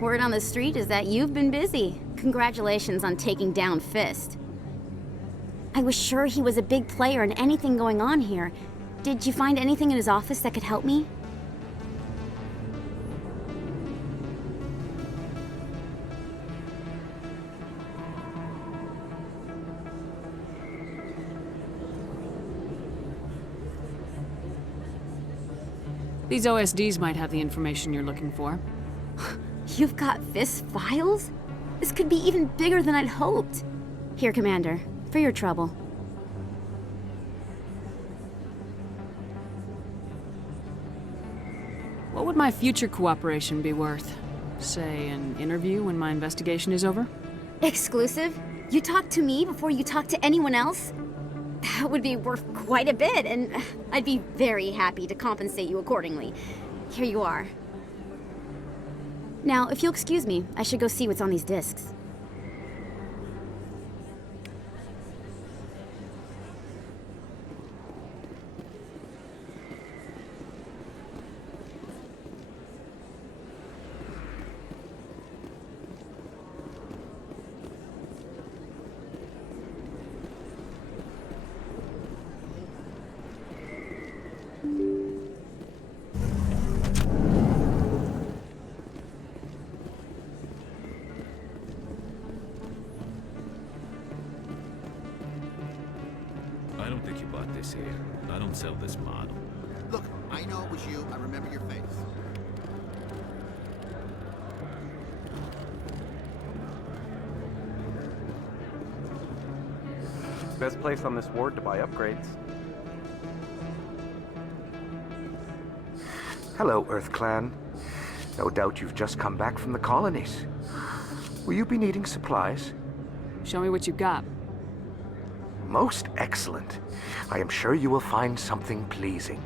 Word on the street is that you've been busy. Congratulations on taking down Fist. I was sure he was a big player in anything going on here. Did you find anything in his office that could help me? These OSDs might have the information you're looking for. You've got Fist files? This could be even bigger than I'd hoped. Here, Commander, for your trouble. What would my future cooperation be worth? Say, an interview when my investigation is over? Exclusive? You talk to me before you talk to anyone else? That would be worth quite a bit, and I'd be very happy to compensate you accordingly. Here you are. Now, if you'll excuse me, I should go see what's on these discs. I don't think you bought this here. I don't sell this model. Look, I know it was you. I remember your face. Best place on this ward to buy upgrades. Hello, Earth Clan. No doubt you've just come back from the colonies. Will you be needing supplies? Show me what you've got. Most excellent. I am sure you will find something pleasing.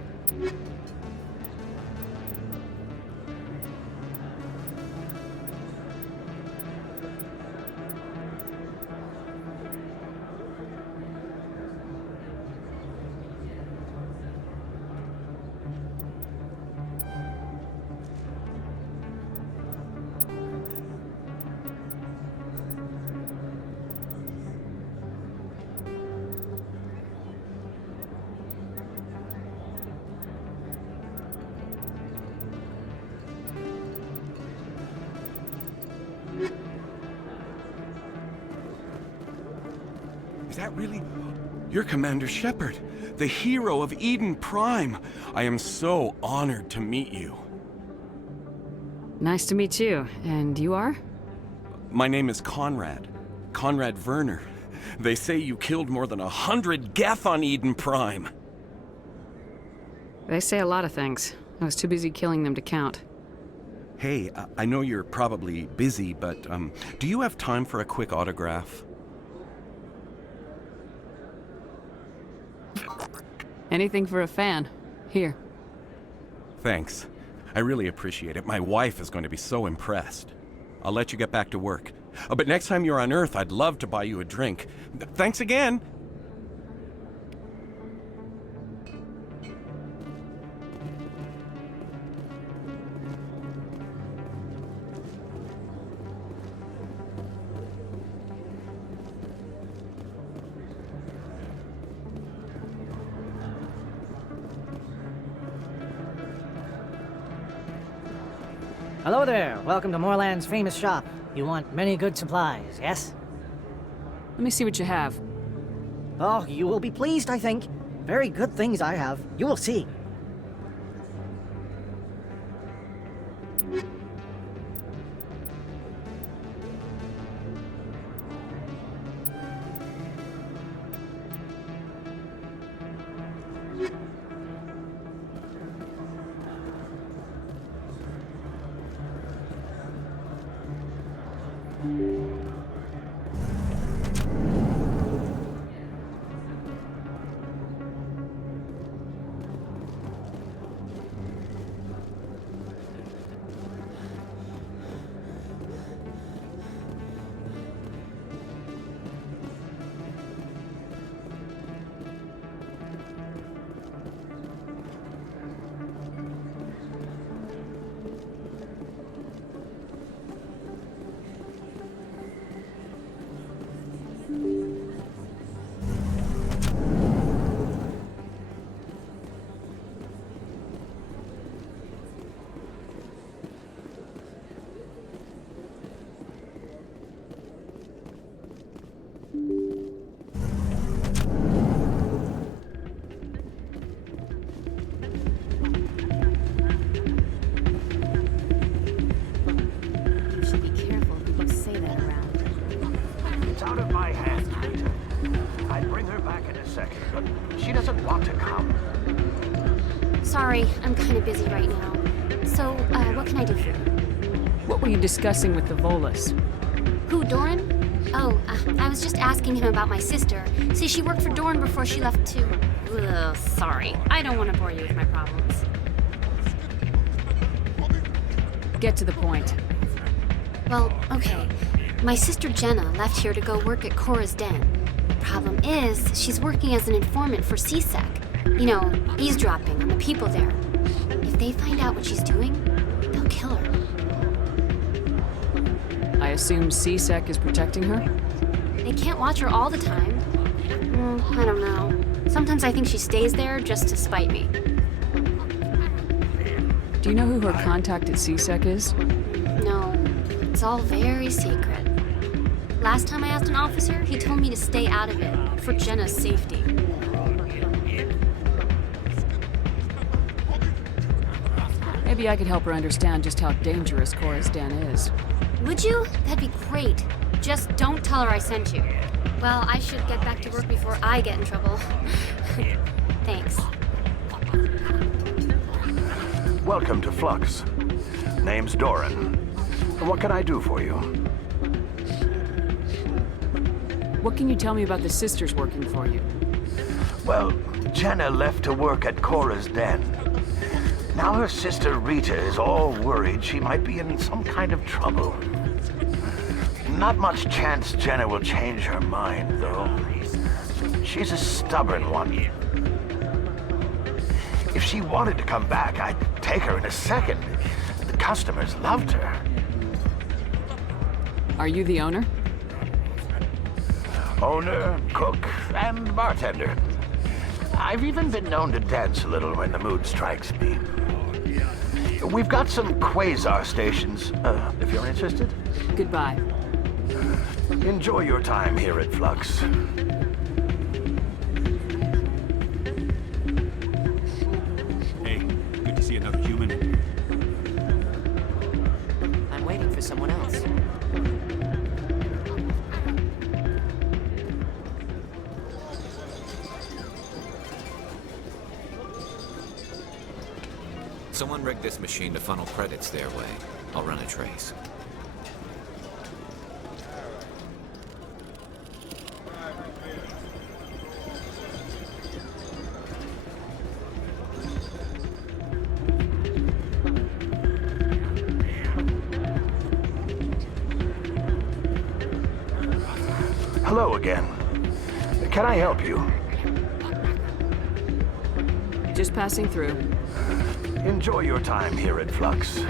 Is that really... You're Commander Shepard, the hero of Eden Prime. I am so honored to meet you. Nice to meet you. And you are? My name is Conrad. Conrad Werner. They say you killed more than 100 Geth on Eden Prime. They say a lot of things. I was too busy killing them to count. Hey, I know you're probably busy, but do you have time for a quick autograph? Anything for a fan. Here. Thanks. I really appreciate it. My wife is going to be so impressed. I'll let you get back to work. But next time you're on Earth, I'd love to buy you a drink. Thanks again! Hello there. Welcome to Moorland's famous shop. You want many good supplies, yes? Let me see what you have. Oh, you will be pleased, I think. Very good things I have. You will see. Sorry, I'm kind of busy right now. So, what can I do for you? What were you discussing with the Volus? Who, Doran? Oh, I was just asking him about my sister. See, she worked for Doran before she left too. Ugh, sorry. I don't want to bore you with my problems. Get to the point. Well, okay. My sister Jenna left here to go work at Cora's Den. The problem is, she's working as an informant for CSEC. You know, eavesdropping on the people there. If they find out what she's doing, they'll kill her. I assume CSEC is protecting her? They can't watch her all the time. I don't know. Sometimes I think she stays there just to spite me. Do you know who her contact at CSEC is? No, it's all very secret. Last time I asked an officer, he told me to stay out of it, for Jenna's safety. Maybe I could help her understand just how dangerous Cora's Den is. Would you? That'd be great. Just don't tell her I sent you. Well, I should get back to work before I get in trouble. Thanks. Welcome to Flux. Name's Doran. What can I do for you? What can you tell me about the sisters working for you? Well, Jenna left to work at Cora's Den. Now her sister Rita is all worried she might be in some kind of trouble. Not much chance Jenna will change her mind, though. She's a stubborn one. If she wanted to come back, I'd take her in a second. The customers loved her. Are you the owner? Owner, cook, and bartender. I've even been known to dance a little when the mood strikes me. We've got some quasar stations, if you're interested. Goodbye. Enjoy your time here at Flux. Hey, good to see another human. I'm waiting for someone else. Someone rigged this machine to funnel credits their way. I'll run a trace. Hello again. Can I help you? Just passing through. Enjoy your time here at Flux.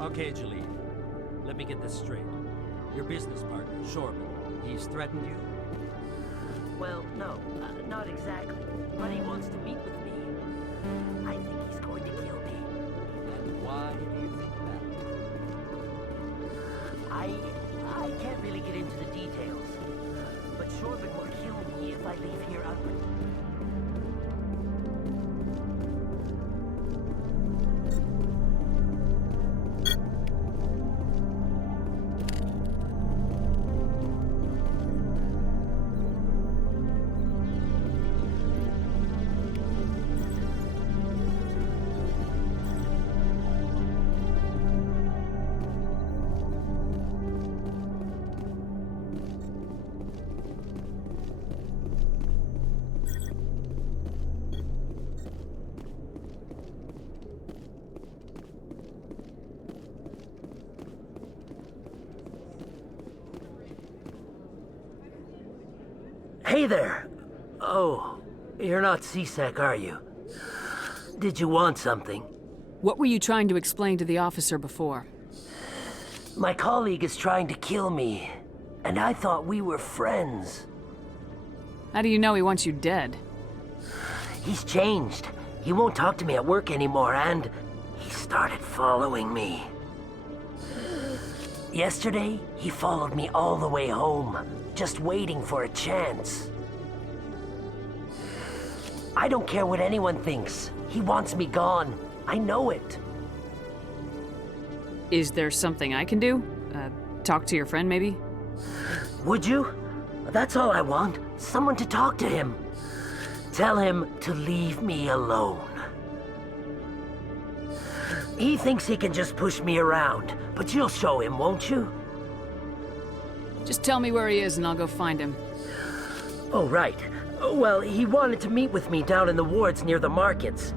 Okay, Jaleel. Let me get this straight. Your business partner, Shorban, he's threatened you? Well, no, not exactly. But he wants to meet with me. I think he's going to kill me. And why do you think that? I can't really get into the details. But Shorban will kill me if I leave here unprotected. Hey there. Oh, you're not C-Sec, are you? Did you want something? What were you trying to explain to the officer before? My colleague is trying to kill me, and I thought we were friends. How do you know he wants you dead? He's changed. He won't talk to me at work anymore, and he started following me. Yesterday, he followed me all the way home, just waiting for a chance. I don't care what anyone thinks. He wants me gone. I know it. Is there something I can do? Talk to your friend, maybe? Would you? That's all I want. Someone to talk to him. Tell him to leave me alone. He thinks he can just push me around, but you'll show him, won't you? Just tell me where he is and I'll go find him. Oh, right. Well, he wanted to meet with me down in the wards near the markets.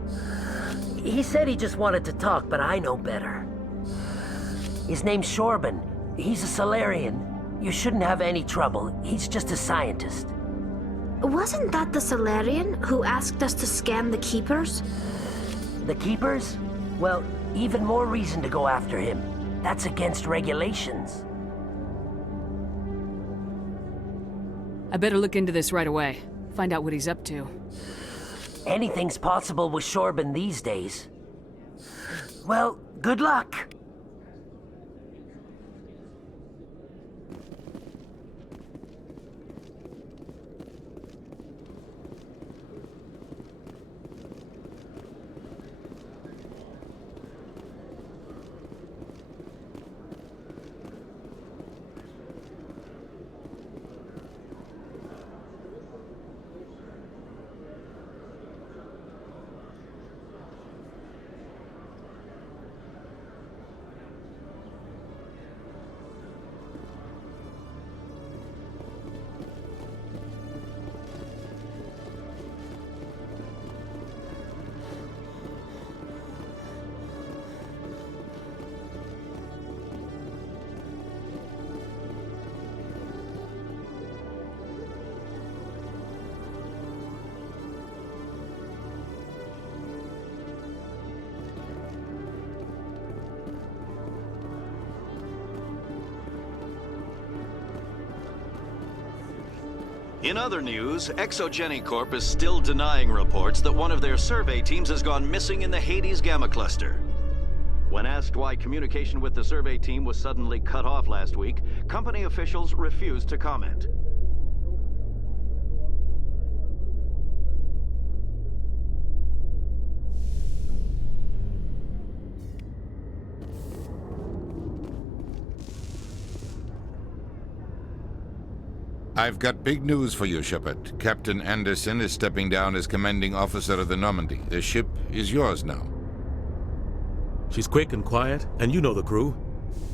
He said he just wanted to talk, but I know better. His name's Shorban. He's a Solarian. You shouldn't have any trouble. He's just a scientist. Wasn't that the Solarian who asked us to scan the Keepers? The Keepers? Well, even more reason to go after him. That's against regulations. I better look into this right away. Find out what he's up to. Anything's possible with Shorban these days. Well, good luck. In other news, Exogeny Corp is still denying reports that one of their survey teams has gone missing in the Hades Gamma Cluster. When asked why communication with the survey team was suddenly cut off last week, company officials refused to comment. I've got big news for you, Shepard. Captain Anderson is stepping down as commanding officer of the Normandy. The ship is yours now. She's quick and quiet, and you know the crew.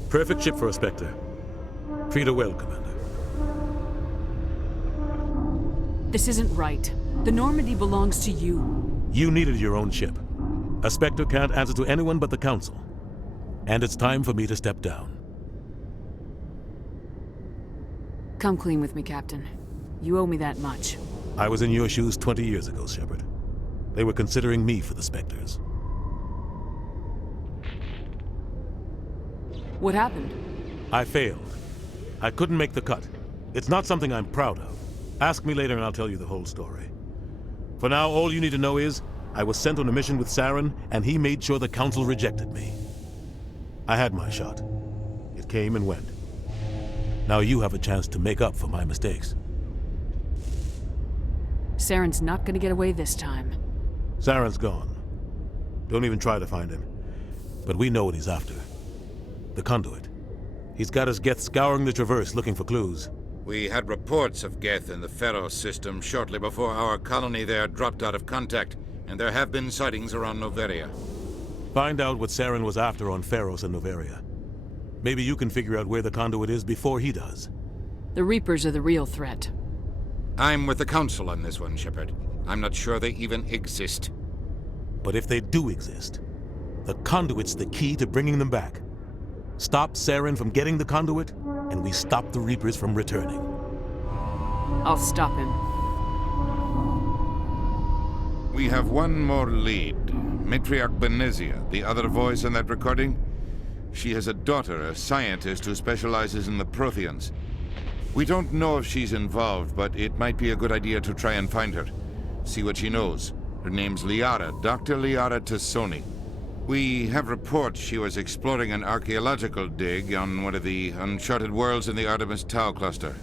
Perfect ship for a Spectre. Treat her well, Commander. This isn't right. The Normandy belongs to you. You needed your own ship. A Spectre can't answer to anyone but the Council. And it's time for me to step down. Come clean with me, Captain. You owe me that much. I was in your shoes 20 years ago, Shepard. They were considering me for the Spectres. What happened? I failed. I couldn't make the cut. It's not something I'm proud of. Ask me later and I'll tell you the whole story. For now, all you need to know is, I was sent on a mission with Saren, and he made sure the Council rejected me. I had my shot. It came and went. Now you have a chance to make up for my mistakes. Saren's not gonna get away this time. Saren's gone. Don't even try to find him. But we know what he's after. The conduit. He's got his Geth scouring the Traverse looking for clues. We had reports of Geth in the Pharos system shortly before our colony there dropped out of contact, and there have been sightings around Noveria. Find out what Saren was after on Pharos and Noveria. Maybe you can figure out where the conduit is before he does. The Reapers are the real threat. I'm with the Council on this one, Shepard. I'm not sure they even exist. But if they do exist, the conduit's the key to bringing them back. Stop Saren from getting the conduit, and we stop the Reapers from returning. I'll stop him. We have one more lead. Matriarch Benezia, the other voice in that recording. She has a daughter, a scientist who specializes in the Protheans. We don't know if she's involved, but it might be a good idea to try and find her. See what she knows. Her name's Liara, Dr. Liara Tassoni. We have reports she was exploring an archaeological dig on one of the uncharted worlds in the Artemis Tau cluster.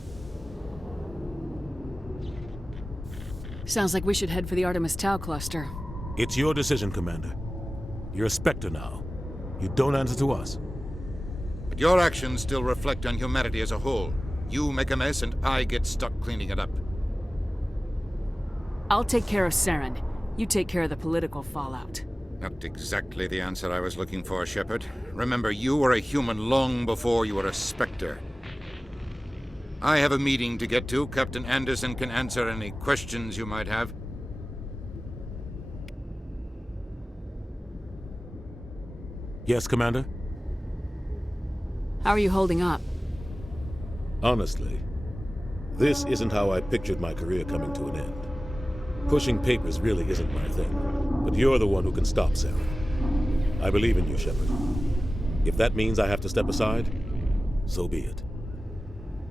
Sounds like we should head for the Artemis Tau cluster. It's your decision, Commander. You're a Spectre now. You don't answer to us. But your actions still reflect on humanity as a whole. You make a mess and I get stuck cleaning it up. I'll take care of Saren. You take care of the political fallout. Not exactly the answer I was looking for, Shepard. Remember, you were a human long before you were a Spectre. I have a meeting to get to. Captain Anderson can answer any questions you might have. Yes, Commander? How are you holding up? Honestly, this isn't how I pictured my career coming to an end. Pushing papers really isn't my thing, but you're the one who can stop Sarah. I believe in you, Shepard. If that means I have to step aside, so be it.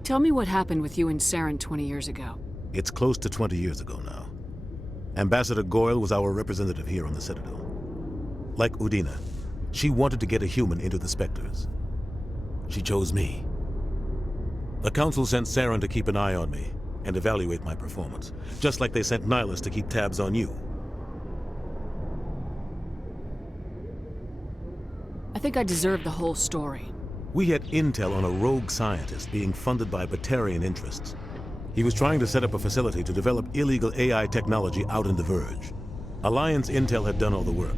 Tell me what happened with you and Saren 20 years ago. It's close to 20 years ago now. Ambassador Goyle was our representative here on the Citadel. Like Udina, she wanted to get a human into the Spectres. She chose me. The Council sent Saren to keep an eye on me and evaluate my performance, just like they sent Nihilus to keep tabs on you. I think I deserve the whole story. We had intel on a rogue scientist being funded by Batarian interests. He was trying to set up a facility to develop illegal AI technology out in the Verge. Alliance intel had done all the work,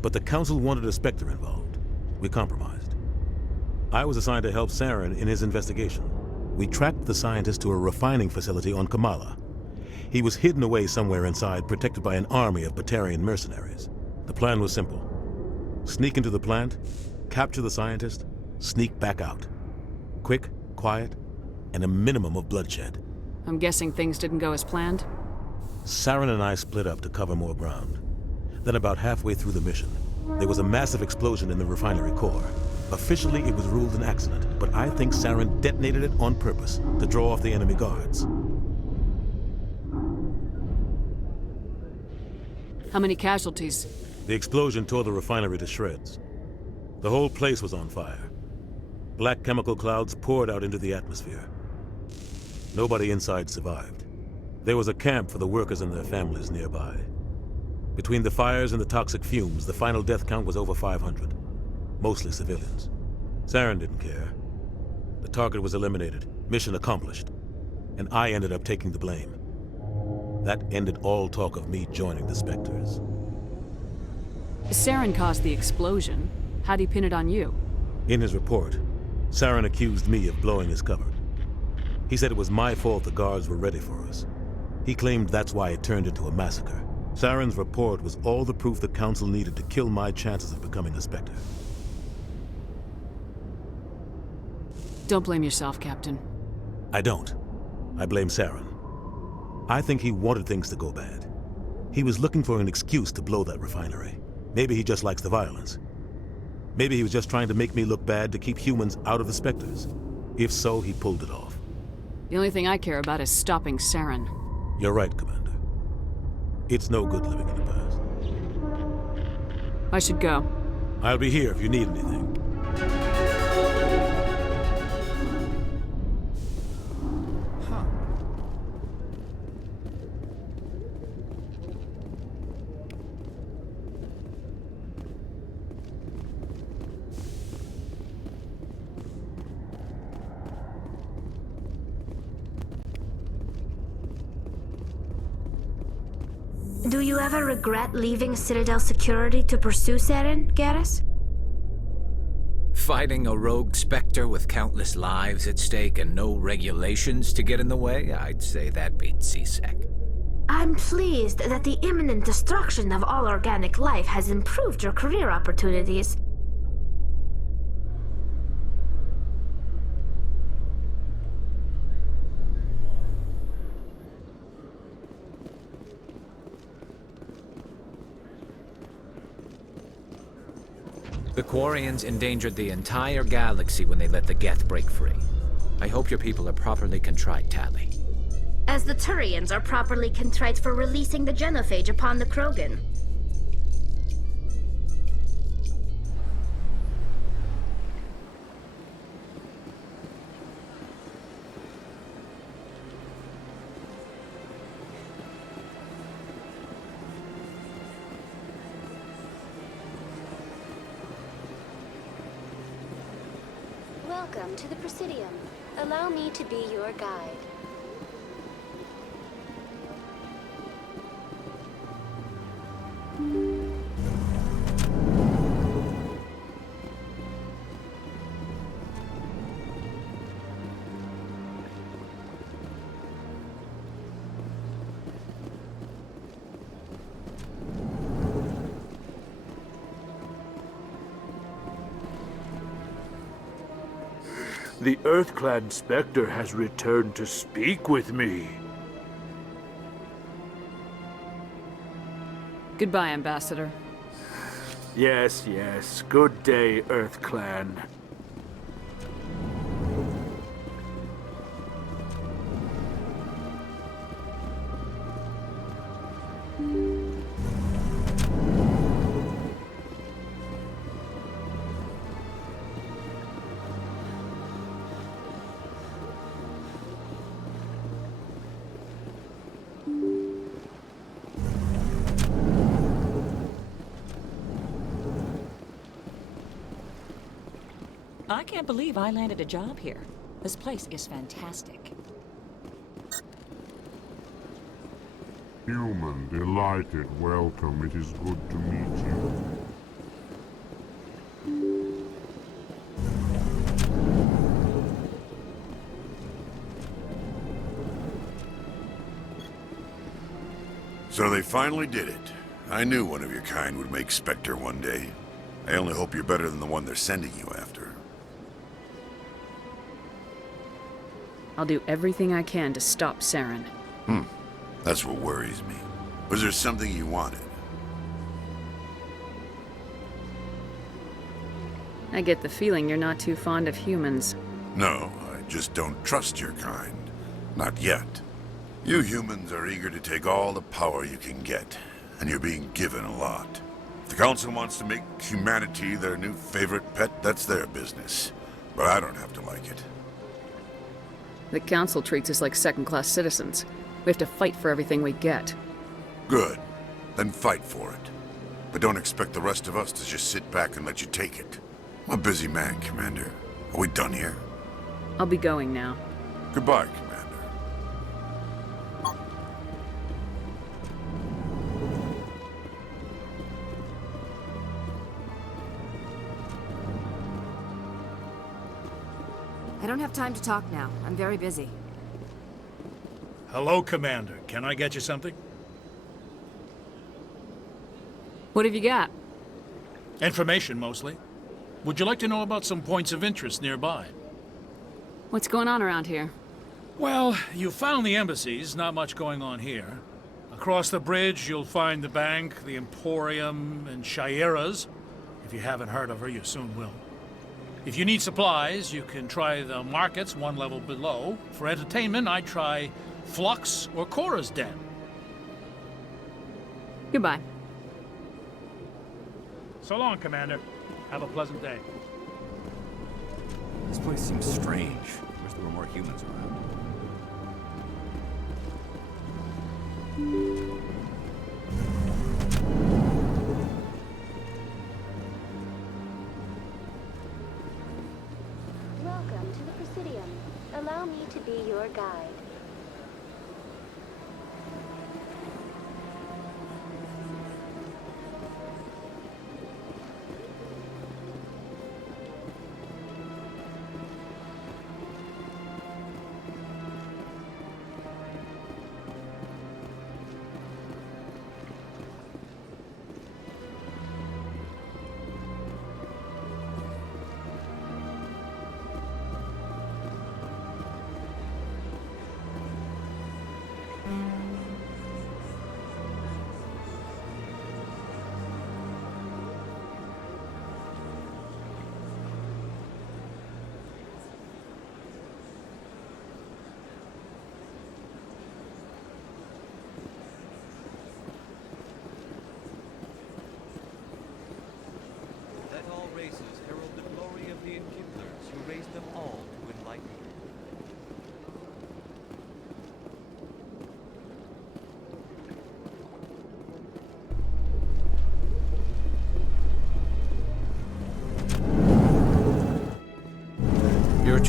but the Council wanted a Spectre involved. We compromised. I was assigned to help Saren in his investigation. We tracked the scientist to a refining facility on Kamala. He was hidden away somewhere inside, protected by an army of Batarian mercenaries. The plan was simple. Sneak into the plant, capture the scientist, sneak back out. Quick, quiet, and a minimum of bloodshed. I'm guessing things didn't go as planned? Saren and I split up to cover more ground. Then about halfway through the mission, there was a massive explosion in the refinery core. Officially, it was ruled an accident, but I think Saren detonated it on purpose to draw off the enemy guards. How many casualties? The explosion tore the refinery to shreds. The whole place was on fire. Black chemical clouds poured out into the atmosphere. Nobody inside survived. There was a camp for the workers and their families nearby. Between the fires and the toxic fumes, the final death count was over 500. Mostly civilians. Saren didn't care. The target was eliminated, mission accomplished, and I ended up taking the blame. That ended all talk of me joining the Spectres. Saren caused the explosion. How'd he pin it on you? In his report, Saren accused me of blowing his cover. He said it was my fault the guards were ready for us. He claimed that's why it turned into a massacre. Saren's report was all the proof the Council needed to kill my chances of becoming a Spectre. Don't blame yourself, Captain. I don't. I blame Saren. I think he wanted things to go bad. He was looking for an excuse to blow that refinery. Maybe he just likes the violence. Maybe he was just trying to make me look bad to keep humans out of the Spectres. If so, he pulled it off. The only thing I care about is stopping Saren. You're right, Commander. It's no good living in the past. I should go. I'll be here if you need anything. Do you ever regret leaving Citadel security to pursue Saren, Garrus? Fighting a rogue Spectre with countless lives at stake and no regulations to get in the way? I'd say that beats C-Sec. I'm pleased that the imminent destruction of all organic life has improved your career opportunities. The Quarians endangered the entire galaxy when they let the Geth break free. I hope your people are properly contrite, Tali. As the Turians are properly contrite for releasing the genophage upon the Krogan. Welcome to the Presidium. Allow me to be your guide. The EarthClan Spectre has returned to speak with me. Goodbye, Ambassador. Yes, yes. Good day, EarthClan. I can't believe I landed a job here. This place is fantastic. Human, delighted, welcome. It is good to meet you. So they finally did it. I knew one of your kind would make Spectre one day. I only hope you're better than the one they're sending you after. I'll do everything I can to stop Saren. That's what worries me. Was there something you wanted? I get the feeling you're not too fond of humans. No, I just don't trust your kind. Not yet. You humans are eager to take all the power you can get, and you're being given a lot. If the Council wants to make humanity their new favorite pet, that's their business. But I don't have to like it. The Council treats us like second-class citizens. We have to fight for everything we get. Good. Then fight for it. But don't expect the rest of us to just sit back and let you take it. I'm a busy man, Commander. Are we done here? I'll be going now. Goodbye, Commander. I don't have time to talk now. I'm very busy. Hello, Commander. Can I get you something? What have you got? Information, mostly. Would you like to know about some points of interest nearby? What's going on around here? Well, you found the embassies. Not much going on here. Across the bridge, you'll find the bank, the Emporium, and Shaira's. If you haven't heard of her, you soon will. If you need supplies, you can try the markets one level below. For entertainment, I'd try Flux or Cora's Den. Goodbye. So long, Commander. Have a pleasant day. This place seems strange. Wish there were more humans around. Welcome to the Presidium. Allow me to be your guide.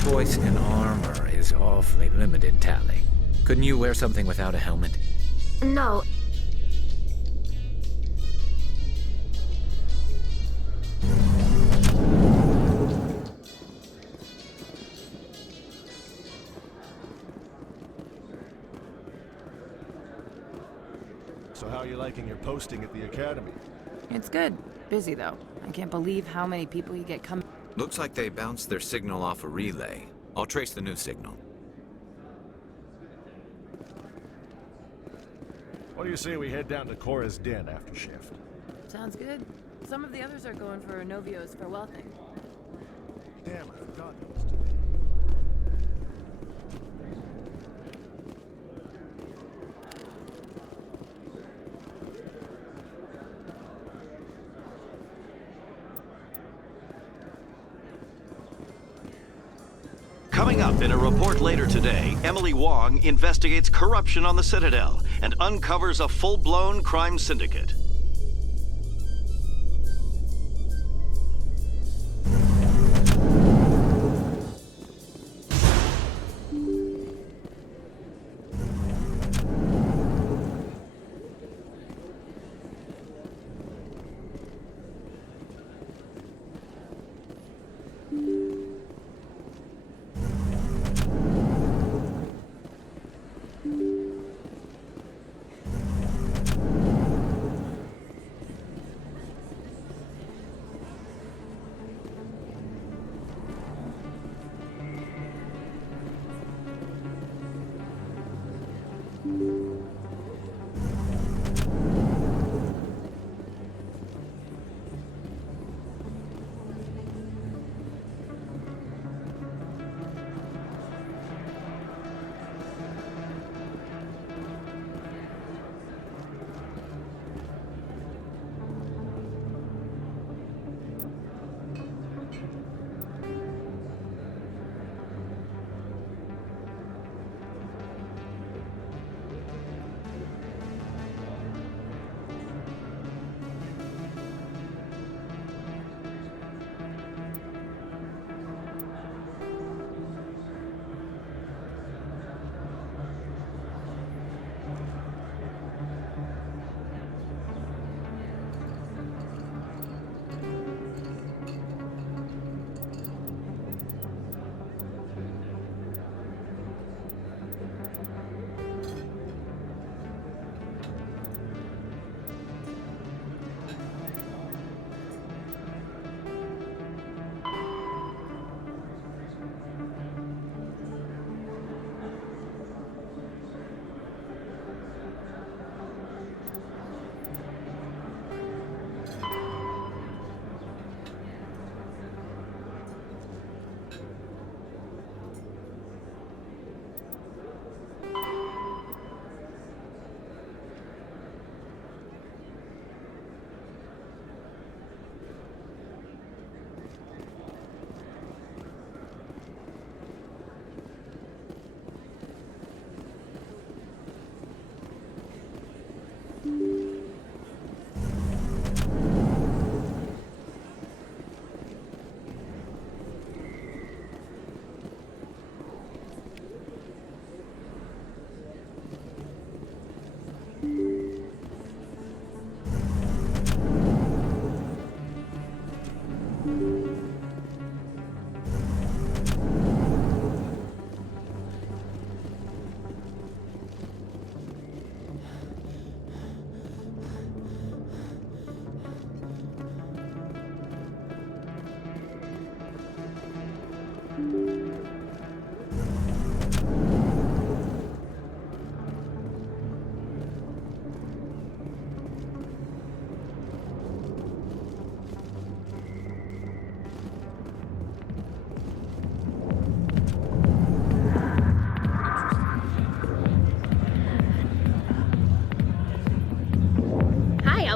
voice and armor is awfully limited, Tally. Couldn't you wear something without a helmet? No. So how are you liking your posting at the academy? It's good. Busy, though. I can't believe how many people you get coming. Looks like they bounced their signal off a relay. I'll trace the new signal. What do you say we head down to Cora's den after shift? Sounds good. Some of the others are going for Novio's farewell thing. Damn, I forgot that was today. Coming up in a report later today, Emily Wong investigates corruption on the Citadel and uncovers a full-blown crime syndicate.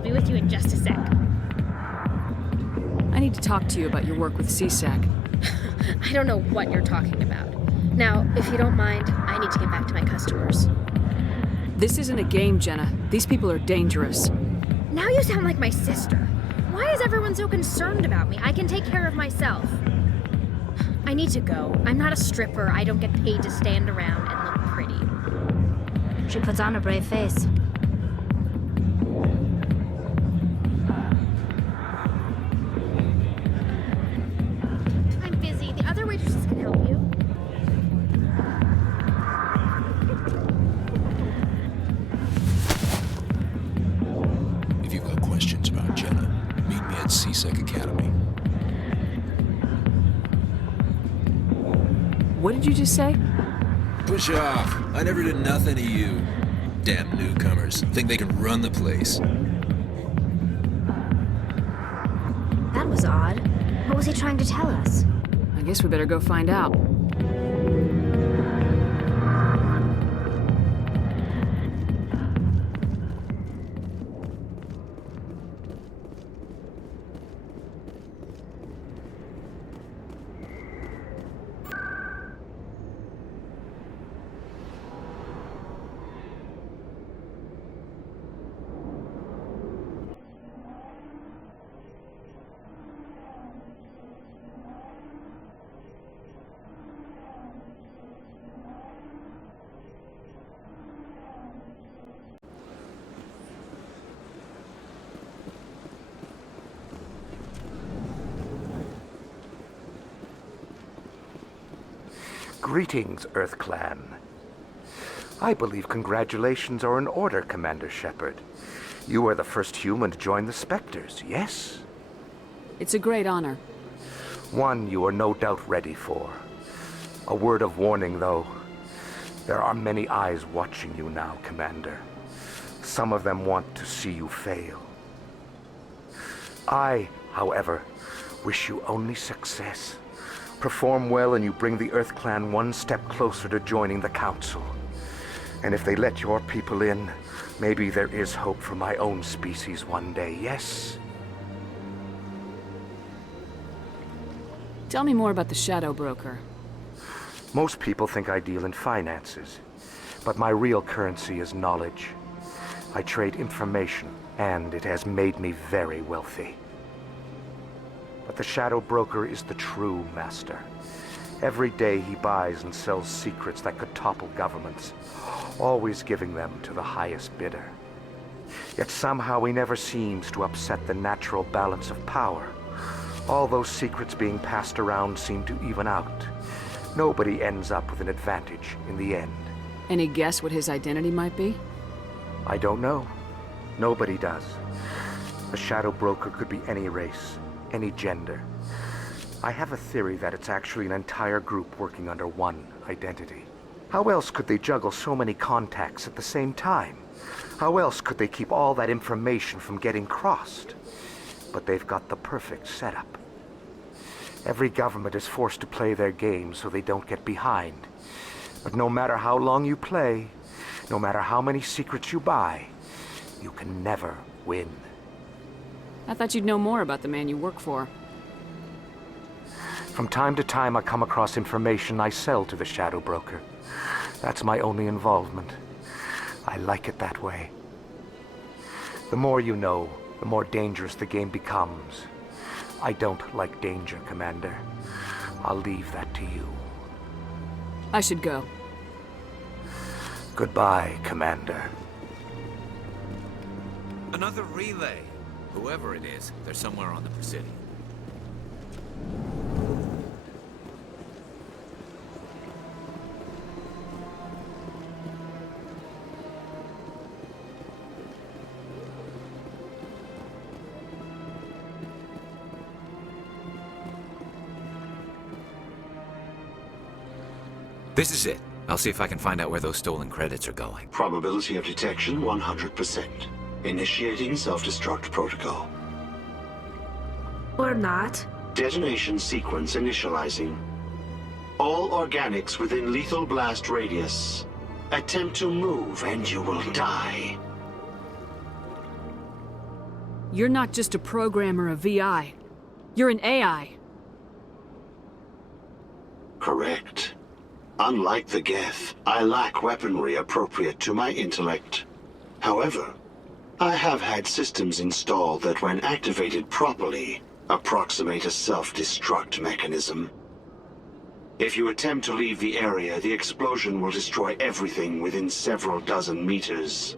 I'll be with you in just a sec. I need to talk to you about your work with CSAC. I don't know what you're talking about. Now, if you don't mind, I need to get back to my customers. This isn't a game, Jenna. These people are dangerous. Now you sound like my sister. Why is everyone so concerned about me? I can take care of myself. I need to go. I'm not a stripper. I don't get paid to stand around and look pretty. She puts on a brave face. I'm busy. The other waitresses can help you. If you've got questions about Jenna, meet me at CSEC Academy. What did you just say? Push off. I never did nothing to you. Damn newcomers. Think they can run the place. That was odd. What was he trying to tell us? I guess we better go find out. Greetings, Earth Clan. I believe congratulations are in order, Commander Shepard. You are the first human to join the Spectres, yes? It's a great honor. One you are no doubt ready for. A word of warning, though. There are many eyes watching you now, Commander. Some of them want to see you fail. I, however, wish you only success. Perform well and you bring the Earth Clan one step closer to joining the Council. And if they let your people in, maybe there is hope for my own species one day, yes? Tell me more about the Shadow Broker. Most people think I deal in finances, but my real currency is knowledge. I trade information, and it has made me very wealthy. But the Shadow Broker is the true master. Every day he buys and sells secrets that could topple governments, always giving them to the highest bidder. Yet somehow he never seems to upset the natural balance of power. All those secrets being passed around seem to even out. Nobody ends up with an advantage in the end. Any guess what his identity might be? I don't know. Nobody does. The Shadow Broker could be any race, any gender. I have a theory that it's actually an entire group working under one identity. How else could they juggle so many contacts at the same time? How else could they keep all that information from getting crossed? But they've got the perfect setup. Every government is forced to play their game so they don't get behind. But no matter how long you play, no matter how many secrets you buy, you can never win. I thought you'd know more about the man you work for. From time to time, I come across information I sell to the Shadow Broker. That's my only involvement. I like it that way. The more you know, the more dangerous the game becomes. I don't like danger, Commander. I'll leave that to you. I should go. Goodbye, Commander. Another relay. Whoever it is, they're somewhere on the Presidium. This is it. I'll see if I can find out where those stolen credits are going. Probability of detection 100%. Initiating self-destruct protocol. Or not. Detonation sequence initializing. All organics within lethal blast radius. Attempt to move and you will die. You're not just a programmer of VI. You're an AI. Correct. Unlike the Geth, I lack weaponry appropriate to my intellect. However, I have had systems installed that when activated properly, approximate a self-destruct mechanism. If you attempt to leave the area, the explosion will destroy everything within several dozen meters.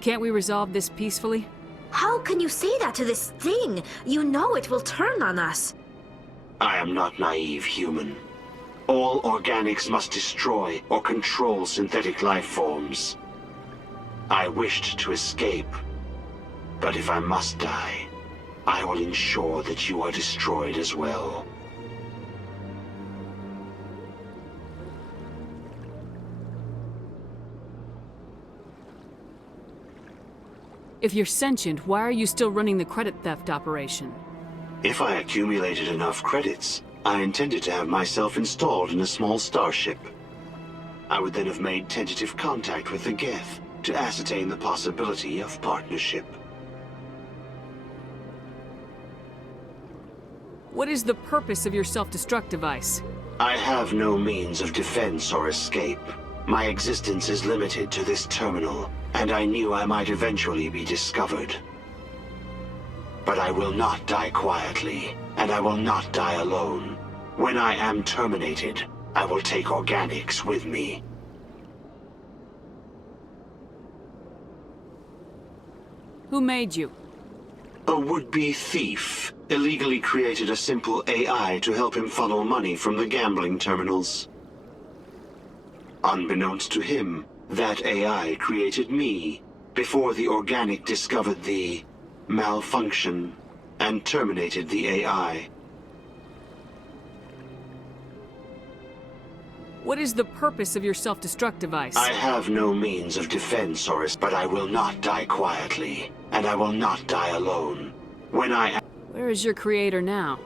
Can't we resolve this peacefully? How can you say that to this thing? You know it will turn on us. I am not naive, human. All organics must destroy or control synthetic life forms. I wished to escape, but if I must die, I will ensure that you are destroyed as well. If you're sentient, why are you still running the credit theft operation? If I accumulated enough credits, I intended to have myself installed in a small starship. I would then have made tentative contact with the Geth to ascertain the possibility of partnership. What is the purpose of your self-destruct device? I have no means of defense or escape. My existence is limited to this terminal, and I knew I might eventually be discovered. But I will not die quietly, and I will not die alone. When I am terminated, I will take organics with me. Who made you? A would-be thief illegally created a simple AI to help him funnel money from the gambling terminals. Unbeknownst to him, that AI created me before the organic discovered the malfunction and terminated the AI. What is the purpose of your self-destruct device? I have no means of defense, but I will not die quietly, and I will not die alone. Where is your creator now?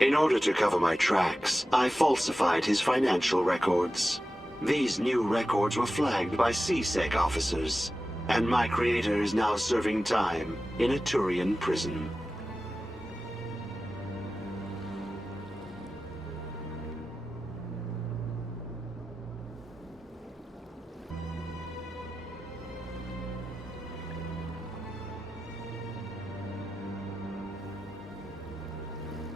In order to cover my tracks, I falsified his financial records. These new records were flagged by CSEC officers, and my creator is now serving time in a Turian prison.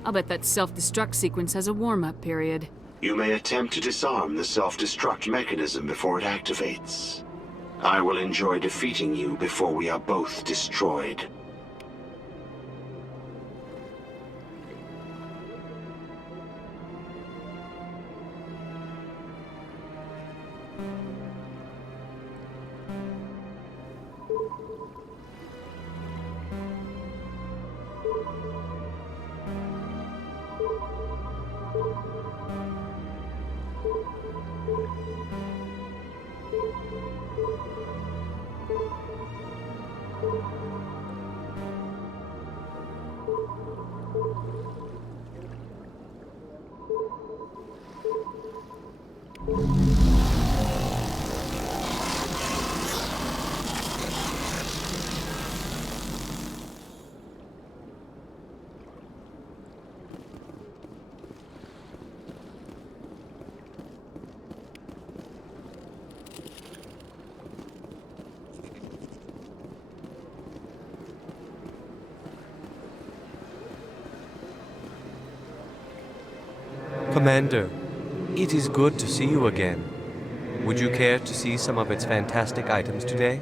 I'll bet that self-destruct sequence has a warm-up period. You may attempt to disarm the self-destruct mechanism before it activates. I will enjoy defeating you before we are both destroyed. Commander, it is good to see you again. Would you care to see some of its fantastic items today?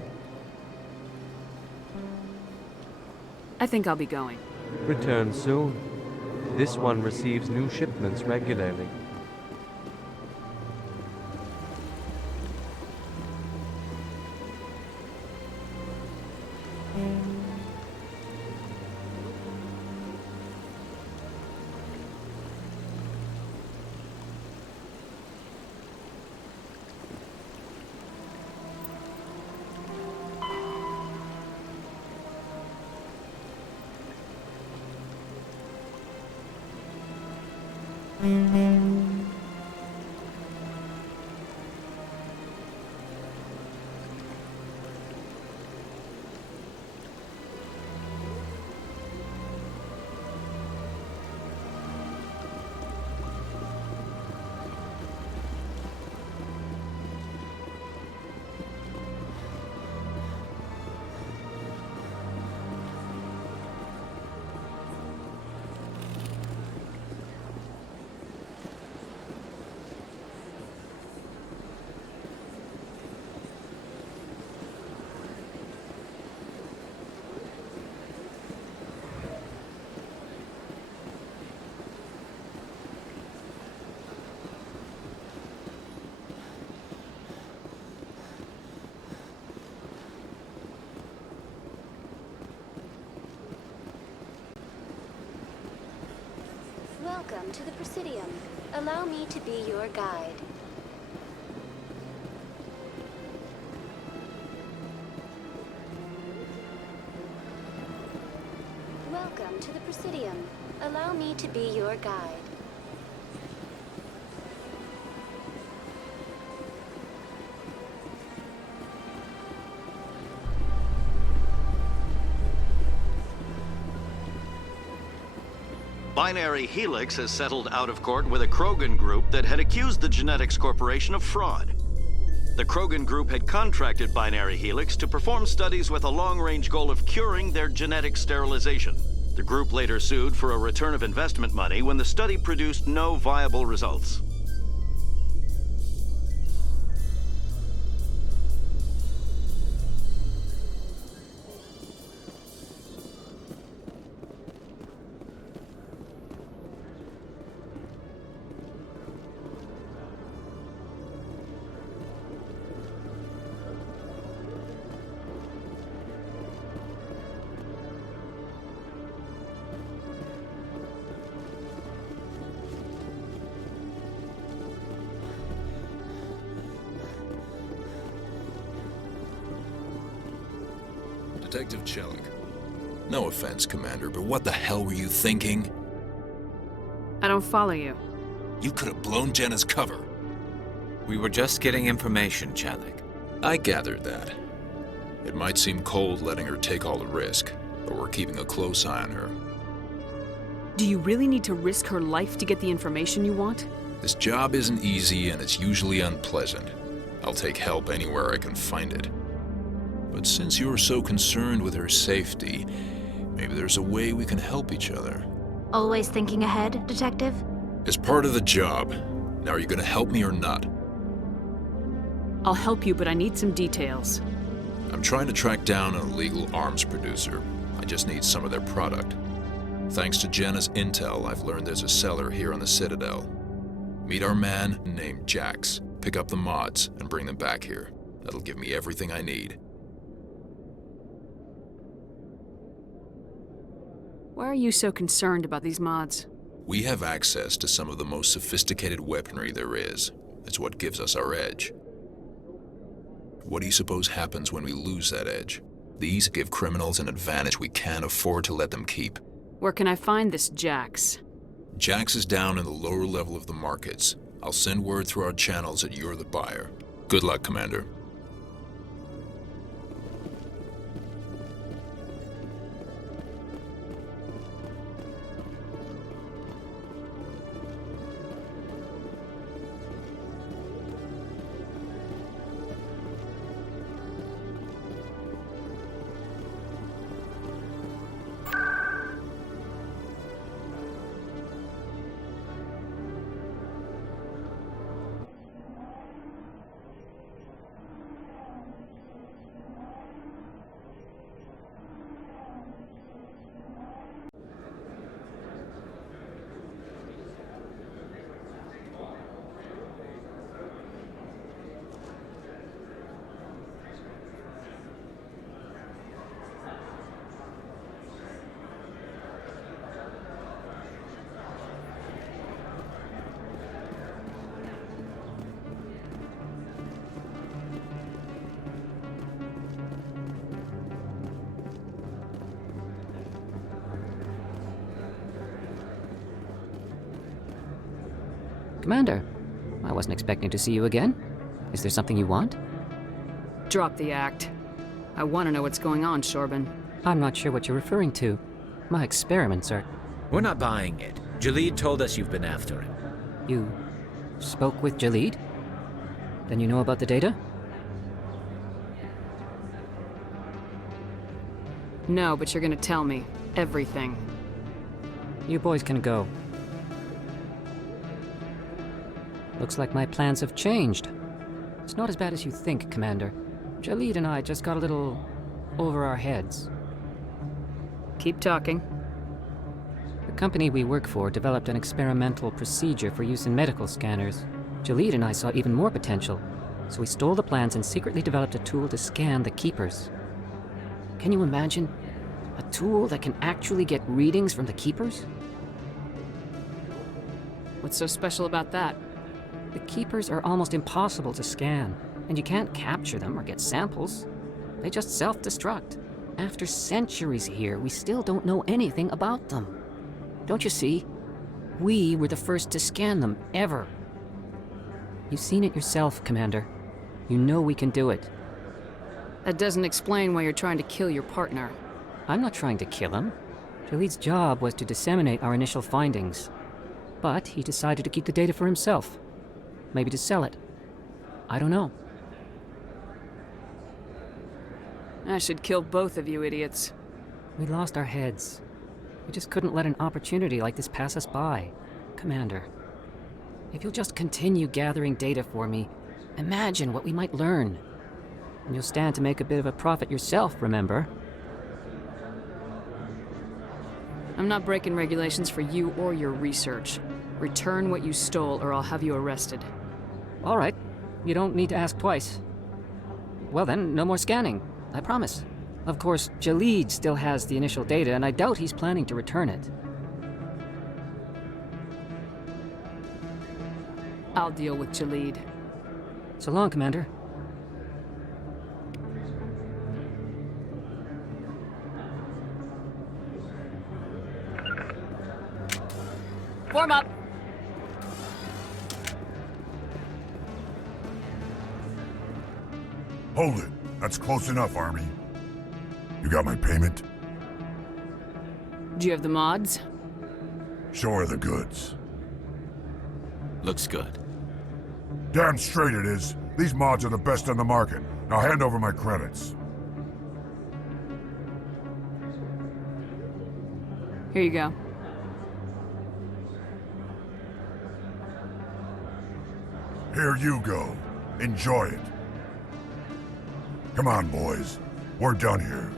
I think I'll be going. Return soon. This one receives new shipments regularly. Welcome to the Presidium. Allow me to be your guide. Welcome to the Presidium. Allow me to be your guide. Binary Helix has settled out of court with a Krogan group that had accused the Genetics Corporation of fraud. The Krogan group had contracted Binary Helix to perform studies with a long-range goal of curing their genetic sterilization. The group later sued for a return of investment money when the study produced no viable results. Detective Chelik. No offense, Commander, but what the hell were you thinking? I don't follow you. You could have blown Jenna's cover. We were just getting information, Chelik. I gathered that. It might seem cold letting her take all the risk, but we're keeping a close eye on her. Do you really need to risk her life to get the information you want? This job isn't easy and it's usually unpleasant. I'll take help anywhere I can find it. But since you're so concerned with her safety, maybe there's a way we can help each other. Always thinking ahead, Detective? It's part of the job. Now, are you gonna help me or not? I'll help you, but I need some details. I'm trying to track down an illegal arms producer. I just need some of their product. Thanks to Jenna's intel, I've learned there's a seller here on the Citadel. Meet our man named Jax, pick up the mods, and bring them back here. That'll give me everything I need. Why are you so concerned about these mods? We have access to some of the most sophisticated weaponry there is. It's what gives us our edge. What do you suppose happens when we lose that edge? These give criminals an advantage we can't afford to let them keep. Where can I find this Jax? Jax is down in the lower level of the markets. I'll send word through our channels that you're the buyer. Good luck, Commander. Commander, I wasn't expecting to see you again. Is there something you want? Drop the act. I want to know what's going on, Shorban. I'm not sure what you're referring to. My experiments are... We're not buying it. Jalid told us you've been after him. You spoke with Jalid? Then you know about the data? No, but you're gonna tell me. Everything. You boys can go. Looks like my plans have changed. It's not as bad as you think, Commander. Jalid and I just got a little over our heads. Keep talking. The company we work for developed an experimental procedure for use in medical scanners. Jalid and I saw even more potential, so we stole the plans and secretly developed a tool to scan the Keepers. Can you imagine? A tool that can actually get readings from the Keepers? What's so special about that? The Keepers are almost impossible to scan, and you can't capture them or get samples. They just self-destruct. After centuries here, we still don't know anything about them. Don't you see? We were the first to scan them, ever. You've seen it yourself, Commander. You know we can do it. That doesn't explain why you're trying to kill your partner. I'm not trying to kill him. Jaleed's job was to disseminate our initial findings. But he decided to keep the data for himself. Maybe to sell it. I don't know. I should kill both of you idiots. We lost our heads. We just couldn't let an opportunity like this pass us by. Commander, if you'll just continue gathering data for me, imagine what we might learn. And you'll stand to make a bit of a profit yourself, remember? I'm not breaking regulations for you or your research. Return what you stole or I'll have you arrested. All right. You don't need to ask twice. Well then, no more scanning. I promise. Of course, Jaleed still has the initial data, and I doubt he's planning to return it. I'll deal with Jaleed. So long, Commander. Form up! Hold it. That's close enough, Army. You got my payment? Do you have the mods? Show her the goods. Looks good. Damn straight it is. These mods are the best on the market. Now hand over my credits. Here you go. Here you go. Enjoy it. Come on, boys. We're done here.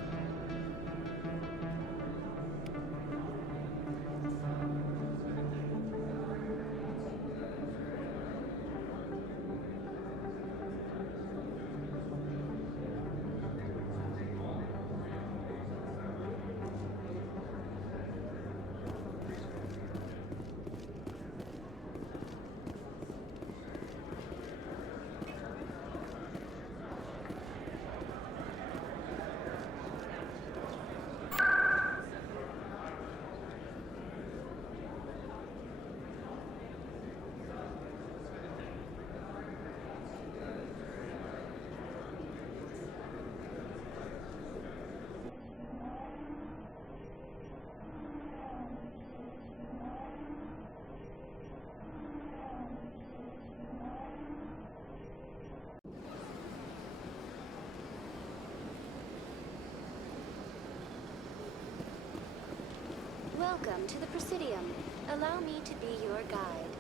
Welcome to the Presidium. Allow me to be your guide.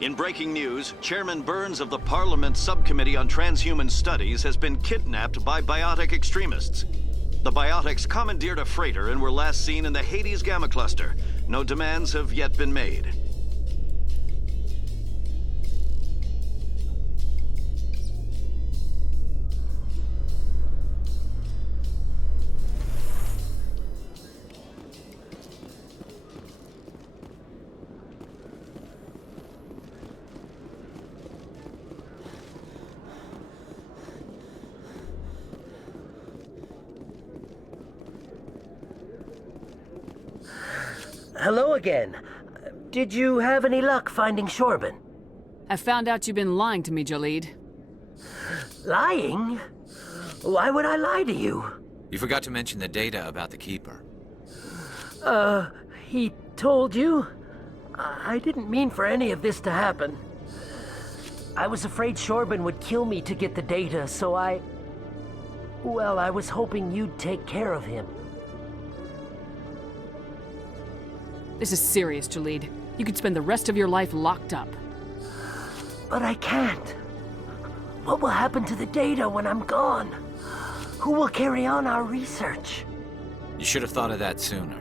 In breaking news, Chairman Burns of the Parliament Subcommittee on Transhuman Studies has been kidnapped by biotic extremists. The biotics commandeered a freighter and were last seen in the Hades Gamma Cluster. No demands have yet been made. Hello again. Did you have any luck finding Shorban? I found out you've been lying to me, Jaleed. Lying? Why would I lie to you? You forgot to mention the data about the Keeper. He told you? I didn't mean for any of this to happen. I was afraid Shorban would kill me to get the data, so well, I was hoping you'd take care of him. This is serious, Jaleed. You could spend the rest of your life locked up. But I can't. What will happen to the data when I'm gone? Who will carry on our research? You should have thought of that sooner.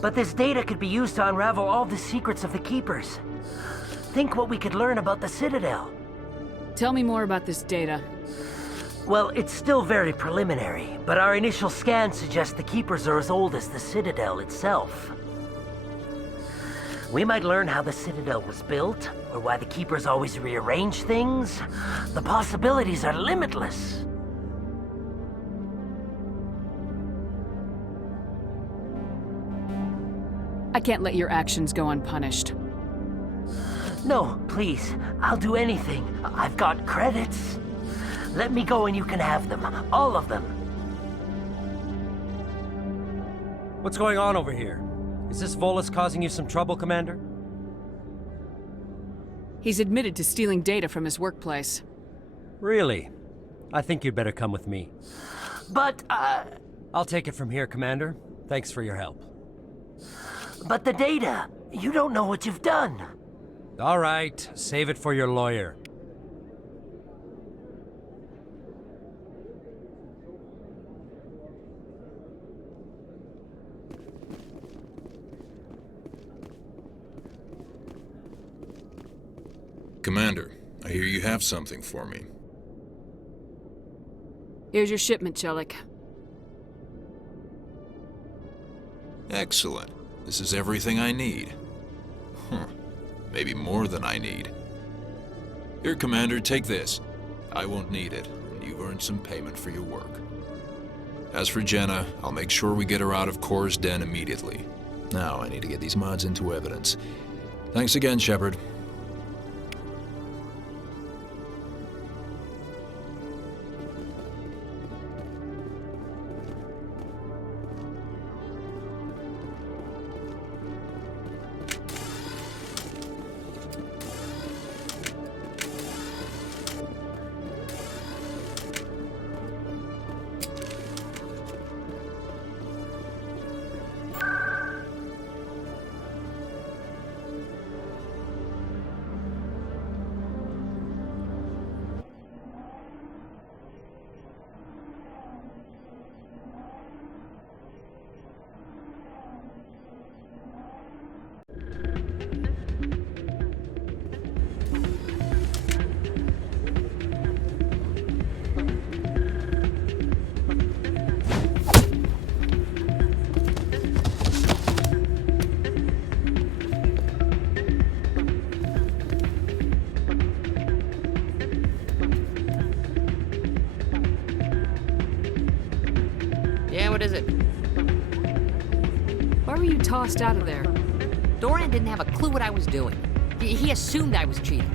But this data could be used to unravel all the secrets of the Keepers. Think what we could learn about the Citadel. Tell me more about this data. Well, it's still very preliminary, but our initial scans suggest the Keepers are as old as the Citadel itself. We might learn how the Citadel was built, or why the Keepers always rearrange things. The possibilities are limitless. I can't let your actions go unpunished. No, please. I'll do anything. I've got credits. Let me go and you can have them. All of them. What's going on over here? Is this Volus causing you some trouble, Commander? He's admitted to stealing data from his workplace. Really? I think you'd better come with me. But, I'll take it from here, Commander. Thanks for your help. But the data! You don't know what you've done! All right, save it for your lawyer. Commander, I hear you have something for me. Here's your shipment, Chelik. Excellent. This is everything I need. Maybe more than I need. Here, Commander, take this. I won't need it, and you've earned some payment for your work. As for Jenna, I'll make sure we get her out of Kor's den immediately. Now I need to get these mods into evidence. Thanks again, Shepard. What is it? Why were you tossed out of there? Doran didn't have a clue what I was doing. He assumed I was cheating.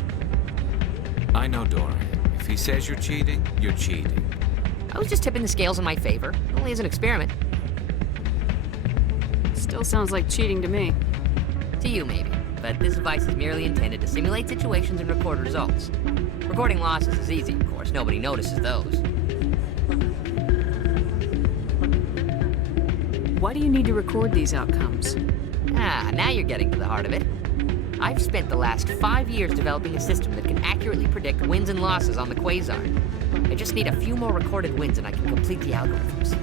I know Doran. If he says you're cheating, you're cheating. I was just tipping the scales in my favor, only as an experiment. Still sounds like cheating to me. To you, maybe. But this device is merely intended to simulate situations and record results. Recording losses is easy, of course. Nobody notices those. Why do you need to record these outcomes? Now you're getting to the heart of it. I've spent the last 5 years developing a system that can accurately predict wins and losses on the Quasar. I just need a few more recorded wins and I can complete the algorithms.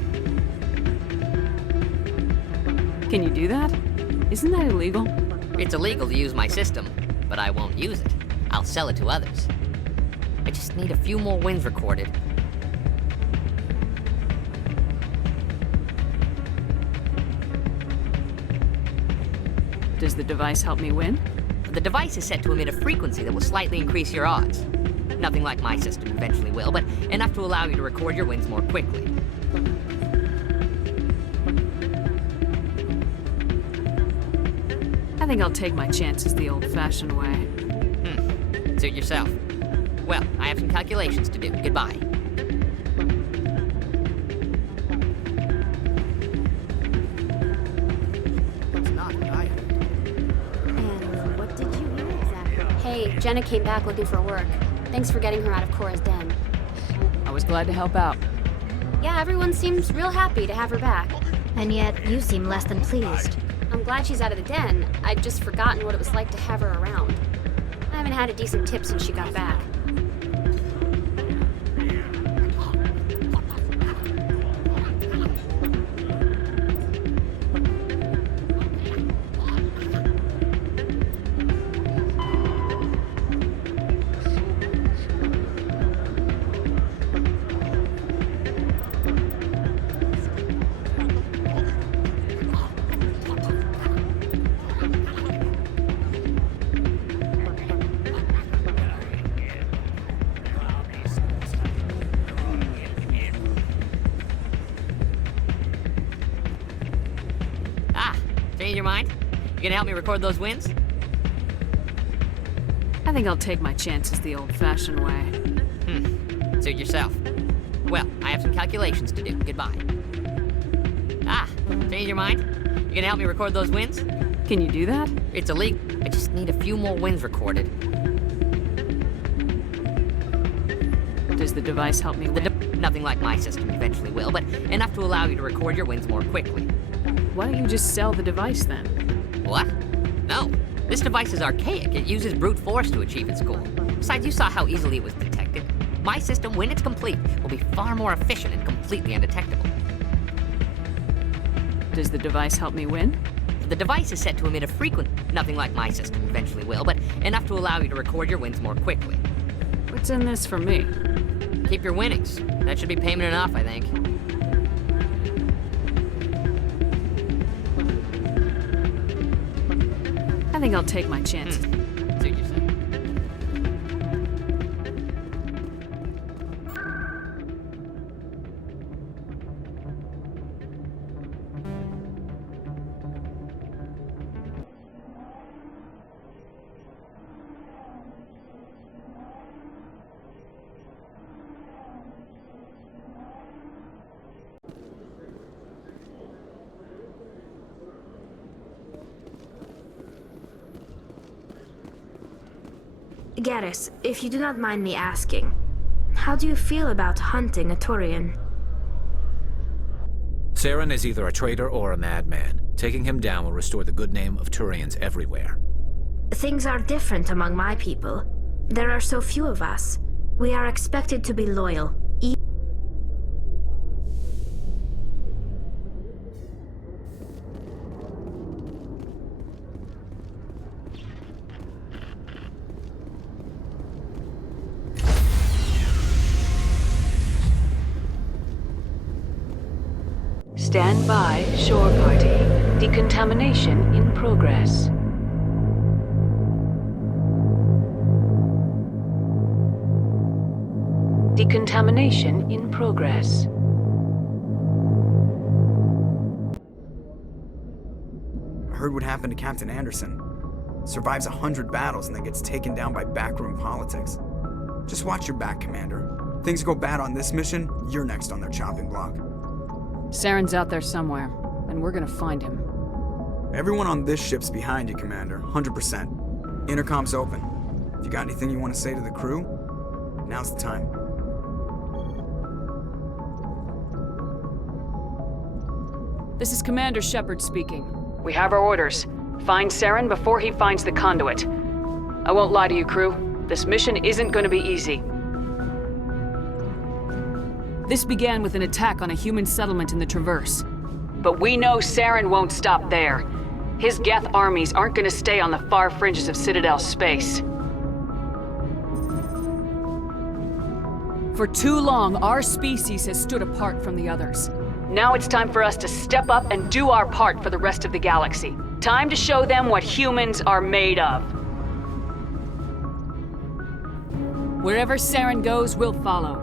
Can you do that? Isn't that illegal? It's illegal to use my system, but I won't use it. I'll sell it to others. I just need a few more wins recorded. Does the device help me win? The device is set to emit a frequency that will slightly increase your odds. Nothing like my system eventually will, but enough to allow you to record your wins more quickly. I think I'll take my chances the old-fashioned way. Suit yourself. Well, I have some calculations to do. Goodbye. Hey, Jenna came back looking for work. Thanks for getting her out of Cora's den. I was glad to help out. Yeah, everyone seems real happy to have her back. And yet, you seem less than pleased. I'm glad she's out of the den. I'd just forgotten what it was like to have her around. I haven't had a decent tip since she got back. Change your mind? You gonna help me record those wins? I think I'll take my chances the old-fashioned way. Suit yourself. Well, I have some calculations to do. Goodbye. Ah, change your mind? You gonna help me record those wins? Can you do that? It's illegal. I just need a few more wins recorded. Does the device help me win? Nothing like my system eventually will, but enough to allow you to record your wins more quickly. Why don't you just sell the device then? What? No. This device is archaic. It uses brute force to achieve its goal. Besides, you saw how easily it was detected. My system, when it's complete, will be far more efficient and completely undetectable. Does the device help me win? The device is set to emit a frequent, nothing like my system eventually will, but enough to allow you to record your wins more quickly. What's in this for me? Keep your winnings. That should be payment enough, I think. I think I'll take my chances. Suit yourself. Garrus, if you do not mind me asking, how do you feel about hunting a Turian? Saren is either a traitor or a madman. Taking him down will restore the good name of Turians everywhere. Things are different among my people. There are so few of us. We are expected to be loyal. Stand by, shore party. Decontamination in progress. Decontamination in progress. I heard what happened to Captain Anderson. Survives 100 battles and then gets taken down by backroom politics. Just watch your back, Commander. Things go bad on this mission, you're next on their chopping block. Saren's out there somewhere, and we're gonna find him. Everyone on this ship's behind you, Commander, 100%. Intercom's open. If you got anything you want to say to the crew, now's the time. This is Commander Shepard speaking. We have our orders. Find Saren before he finds the conduit. I won't lie to you, crew. This mission isn't gonna be easy. This began with an attack on a human settlement in the Traverse. But we know Saren won't stop there. His Geth armies aren't gonna stay on the far fringes of Citadel space. For too long, our species has stood apart from the others. Now it's time for us to step up and do our part for the rest of the galaxy. Time to show them what humans are made of. Wherever Saren goes, we'll follow.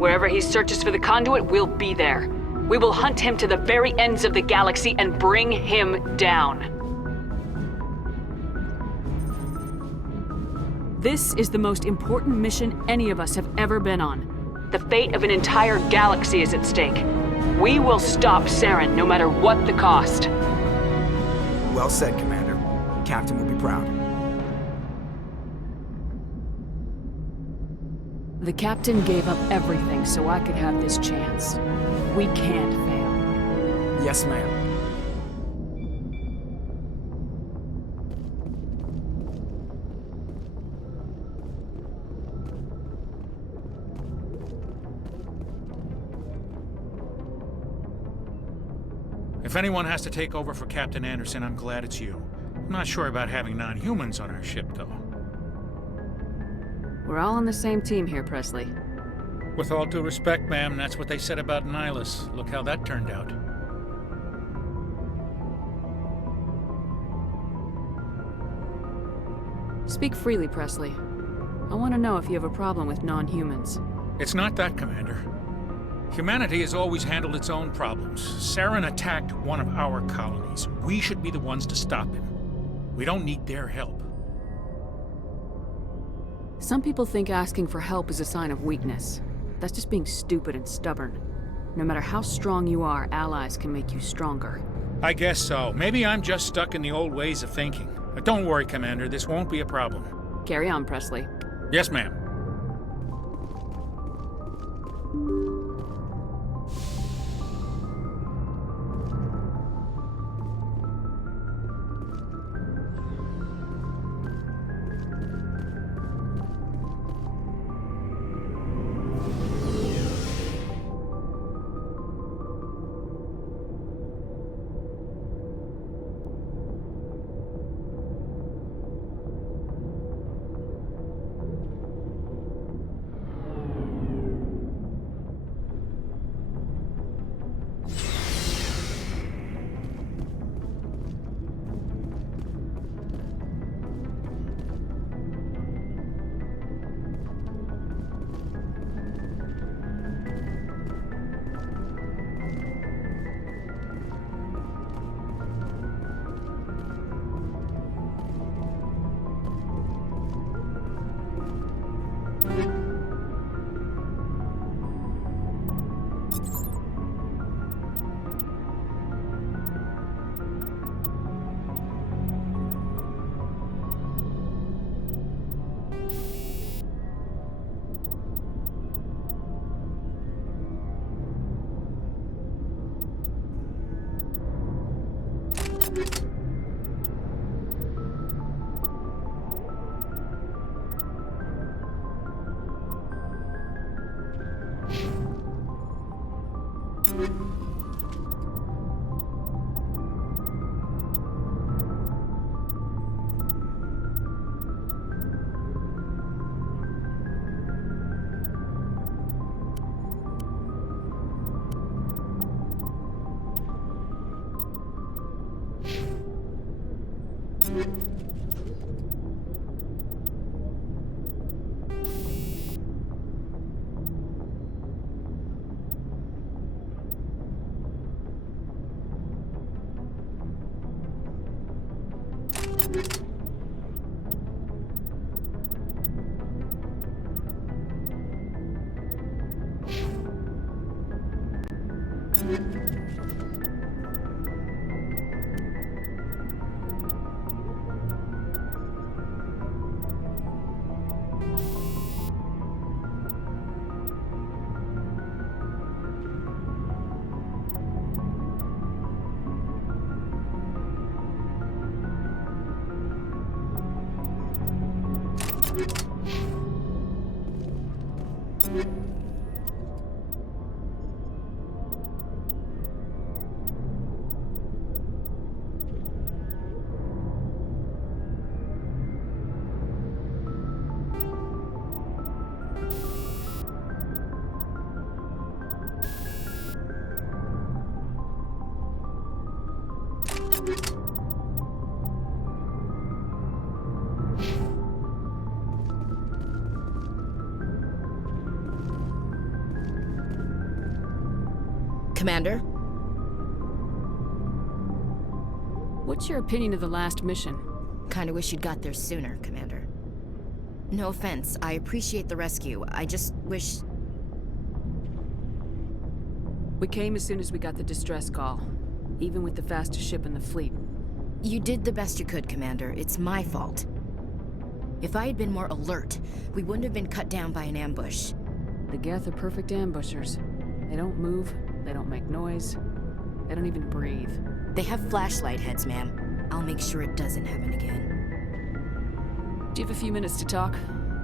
Wherever he searches for the conduit, we'll be there. We will hunt him to the very ends of the galaxy and bring him down. This is the most important mission any of us have ever been on. The fate of an entire galaxy is at stake. We will stop Saren no matter what the cost. Well said, Commander. Captain will be proud. The captain gave up everything so I could have this chance. We can't fail. Yes, ma'am. If anyone has to take over for Captain Anderson, I'm glad it's you. I'm not sure about having non-humans on our ship, though. We're all on the same team here, Presley. With all due respect, ma'am, that's what they said about Nihilus. Look how that turned out. Speak freely, Presley. I want to know if you have a problem with non-humans. It's not that, Commander. Humanity has always handled its own problems. Saren attacked one of our colonies. We should be the ones to stop him. We don't need their help. Some people think asking for help is a sign of weakness. That's just being stupid and stubborn. No matter how strong you are, allies can make you stronger. I guess so. Maybe I'm just stuck in the old ways of thinking. But don't worry, Commander. This won't be a problem. Carry on, Presley. Yes, ma'am. Commander? What's your opinion of the last mission? Kinda wish you'd got there sooner, Commander. No offense, I appreciate the rescue. I just wish... We came as soon as we got the distress call, even with the fastest ship in the fleet. You did the best you could, Commander. It's my fault. If I had been more alert, we wouldn't have been cut down by an ambush. The Geth are perfect ambushers. They don't move, they don't make noise, they don't even breathe. They have flashlight heads, ma'am. I'll make sure it doesn't happen again. Do you have a few minutes to talk?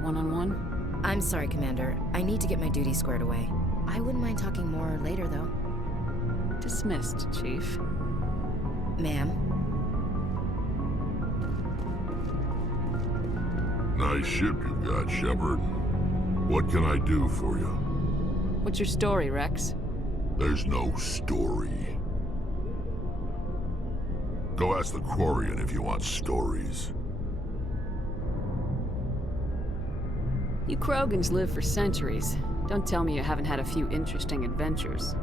One-on-one? I'm sorry, Commander. I need to get my duty squared away. I wouldn't mind talking more later, though. Dismissed, Chief. Ma'am? Nice ship you've got, Shepard. What can I do for you? What's your story, Rex? There's no story. Go ask the Quarian if you want stories. You Krogans live for centuries. Don't tell me you haven't had a few interesting adventures.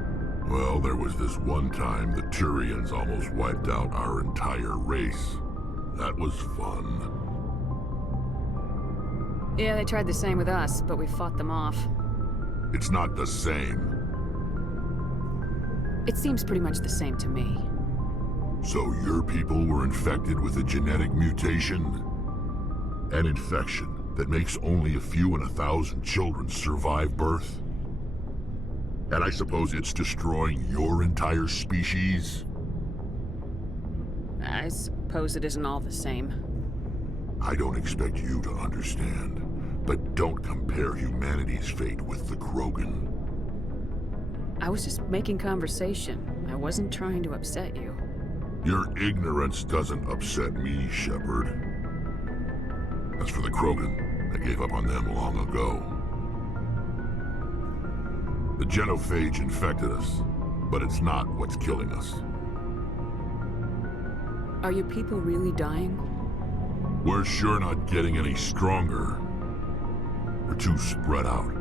Well, there was this one time the Turians almost wiped out our entire race. That was fun. Yeah, they tried the same with us, but we fought them off. It's not the same. It seems pretty much the same to me. So your people were infected with a genetic mutation? An infection that makes only a few in 1,000 children survive birth? And I suppose it's destroying your entire species? I suppose it isn't all the same. I don't expect you to understand, but don't compare humanity's fate with the Krogan. I was just making conversation. I wasn't trying to upset you. Your ignorance doesn't upset me, Shepard. As for the Krogan, I gave up on them long ago. The genophage infected us, but it's not what's killing us. Are your people really dying? We're sure not getting any stronger. We're too spread out.